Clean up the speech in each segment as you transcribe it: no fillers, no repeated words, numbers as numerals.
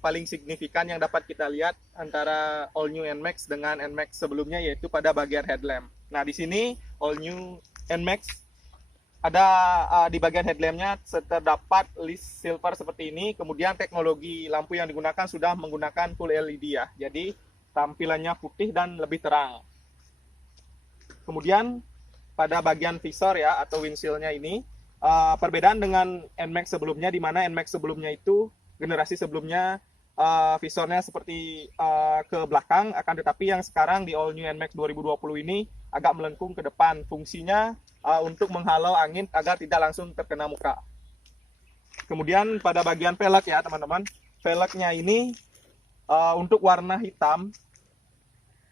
Paling signifikan yang dapat kita lihat antara all new NMAX dengan NMAX sebelumnya yaitu pada bagian headlamp. Nah, di sini all new NMAX ada di bagian headlampnya terdapat list silver seperti ini. Kemudian teknologi lampu yang digunakan sudah menggunakan full LED ya. Jadi tampilannya putih dan lebih terang. Kemudian pada bagian visor ya atau windshield-nya ini perbedaan dengan NMAX sebelumnya, di mana NMAX sebelumnya itu generasi sebelumnya visornya seperti ke belakang, akan tetapi yang sekarang di all new NMAX 2020 ini agak melengkung ke depan. Fungsinya untuk menghalau angin agar tidak langsung terkena muka. Kemudian pada bagian velg ya teman-teman, velgnya ini untuk warna hitam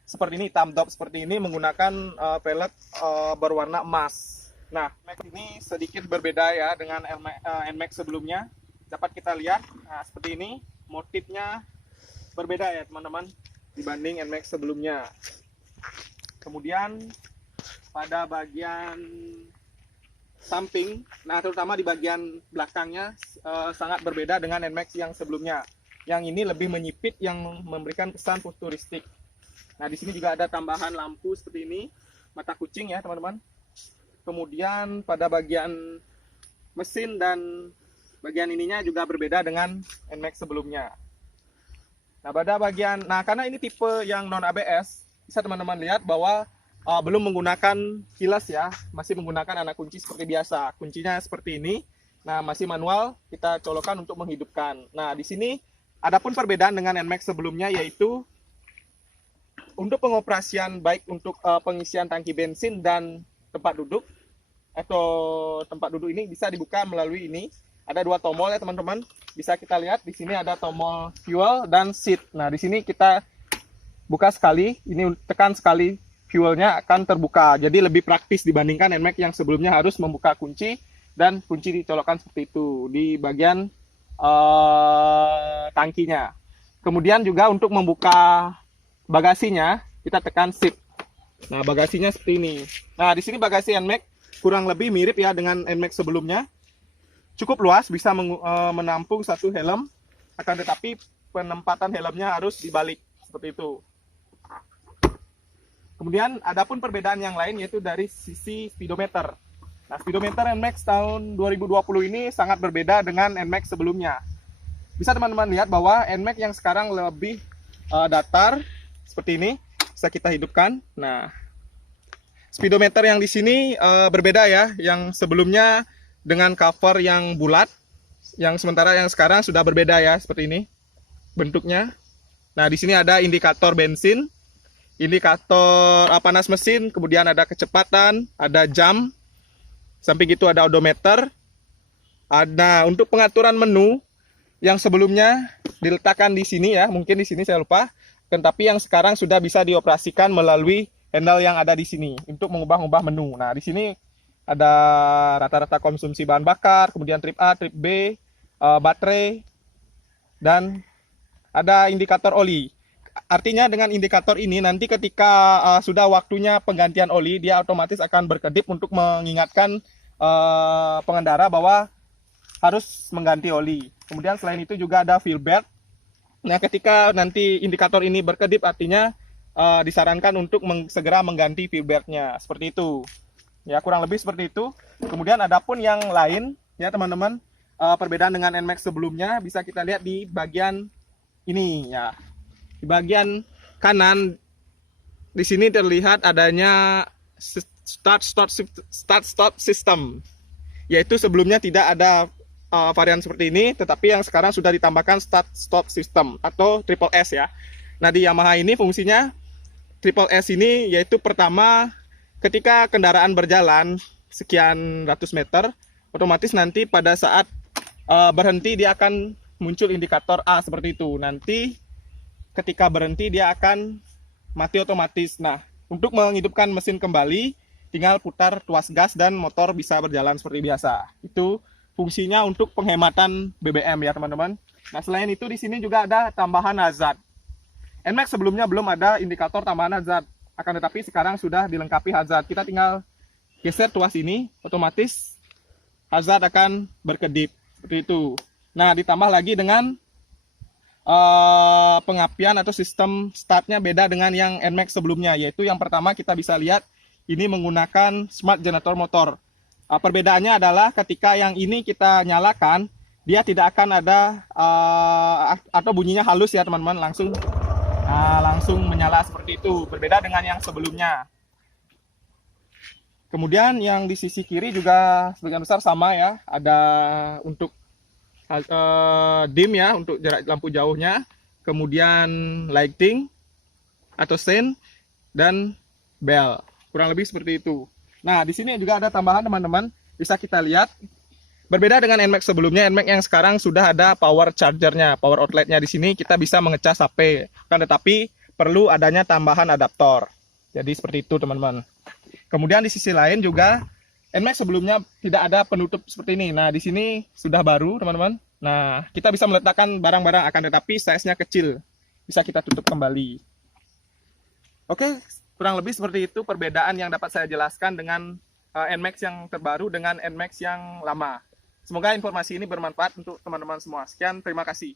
seperti ini, hitam top seperti ini, menggunakan velg berwarna emas. Nah, NMAX ini sedikit berbeda ya dengan NMAX sebelumnya. Dapat kita lihat seperti ini, motifnya berbeda ya teman-teman dibanding NMAX sebelumnya. Kemudian pada bagian samping, nah terutama di bagian belakangnya sangat berbeda dengan NMAX yang sebelumnya. Yang ini lebih menyipit, yang memberikan kesan futuristik. Nah, di sini juga ada tambahan lampu seperti ini, mata kucing ya teman-teman. Kemudian pada bagian mesin dan bagian ininya juga berbeda dengan NMAX sebelumnya. Nah, pada bagian, karena ini tipe yang non ABS, bisa teman-teman lihat bahwa belum menggunakan keyless ya, masih menggunakan anak kunci seperti biasa. Kuncinya seperti ini. Nah, masih manual, kita colokan untuk menghidupkan. Nah, di sini adapun perbedaan dengan NMAX sebelumnya yaitu untuk pengoperasian baik untuk pengisian tangki bensin dan tempat duduk atau tempat duduk ini bisa dibuka melalui ini. Ada dua tombol ya teman-teman. Bisa kita lihat di sini ada tombol fuel dan seat. Nah, di sini kita buka sekali, ini tekan sekali, fuelnya akan terbuka. Jadi lebih praktis dibandingkan NMAX yang sebelumnya harus membuka kunci dan kunci dicolokkan seperti itu di bagian tangkinya. Kemudian juga untuk membuka bagasinya, kita tekan seat. Nah, bagasinya seperti ini. Nah, di sini bagasi NMAX kurang lebih mirip ya dengan NMAX sebelumnya. Cukup luas, bisa menampung satu helm, akan tetapi penempatan helmnya harus dibalik seperti itu. Kemudian adapun perbedaan yang lain yaitu dari sisi speedometer. Nah, speedometer NMAX tahun 2020 ini sangat berbeda dengan NMAX sebelumnya. Bisa teman-teman lihat bahwa NMAX yang sekarang lebih datar seperti ini. Bisa kita hidupkan. Nah, speedometer yang di sini berbeda ya. Yang sebelumnya dengan cover yang bulat, yang sementara yang sekarang sudah berbeda ya, seperti ini bentuknya. Nah, di sini ada indikator bensin, indikator panas mesin, kemudian ada kecepatan, ada jam, samping itu ada odometer. Ada untuk pengaturan menu yang sebelumnya diletakkan di sini ya, mungkin di sini saya lupa, tetapi yang sekarang sudah bisa dioperasikan melalui handle yang ada di sini untuk mengubah-ubah menu. Nah, di sini ada rata-rata konsumsi bahan bakar, kemudian trip A, trip B, baterai, dan ada indikator oli. Artinya dengan indikator ini nanti ketika sudah waktunya penggantian oli, dia otomatis akan berkedip untuk mengingatkan pengendara bahwa harus mengganti oli. Kemudian selain itu juga ada fuel belt. Nah, ketika nanti indikator ini berkedip artinya disarankan untuk segera mengganti fuel beltnya. Seperti itu. Ya, kurang lebih seperti itu. Kemudian adapun yang lain ya teman-teman, perbedaan dengan NMAX sebelumnya bisa kita lihat di bagian ini ya. Di bagian kanan di sini terlihat adanya start stop system. Yaitu sebelumnya tidak ada varian seperti ini, tetapi yang sekarang sudah ditambahkan start stop system atau triple S ya. Nah, di Yamaha ini fungsinya triple S ini yaitu pertama, ketika kendaraan berjalan sekian ratus meter, otomatis nanti pada saat berhenti dia akan muncul indikator A seperti itu. Nanti ketika berhenti dia akan mati otomatis. Nah, untuk menghidupkan mesin kembali, tinggal putar tuas gas dan motor bisa berjalan seperti biasa. Itu fungsinya untuk penghematan BBM ya teman-teman. Nah, selain itu di sini juga ada tambahan hazard. NMAX sebelumnya belum ada indikator tambahan hazard, akan tetapi sekarang sudah dilengkapi hazard. Kita tinggal geser tuas ini, otomatis hazard akan berkedip seperti itu. Nah, ditambah lagi dengan pengapian atau sistem startnya beda dengan yang NMAX sebelumnya, yaitu yang pertama kita bisa lihat ini menggunakan smart generator motor. Perbedaannya adalah ketika yang ini kita nyalakan, dia tidak akan ada atau bunyinya halus ya teman-teman, langsung menyala seperti itu, berbeda dengan yang sebelumnya. Kemudian yang di sisi kiri juga sebagian besar sama ya, ada untuk dim ya, untuk jarak lampu jauhnya, kemudian lighting atau sein, dan bell, kurang lebih seperti itu. Nah, di sini juga ada tambahan teman-teman, bisa kita lihat. Berbeda dengan NMAX sebelumnya, NMAX yang sekarang sudah ada power chargernya, power outletnya. Di sini kita bisa mengecas HP, kan, tetapi perlu adanya tambahan adaptor. Jadi seperti itu teman-teman. Kemudian di sisi lain juga NMAX sebelumnya tidak ada penutup seperti ini. Nah, di sini sudah baru teman-teman. Nah, kita bisa meletakkan barang-barang, akan tetapi size-nya kecil, bisa kita tutup kembali. Oke, kurang lebih seperti itu perbedaan yang dapat saya jelaskan dengan NMAX yang terbaru dengan NMAX yang lama. Semoga informasi ini bermanfaat untuk teman-teman semua. Sekian, terima kasih.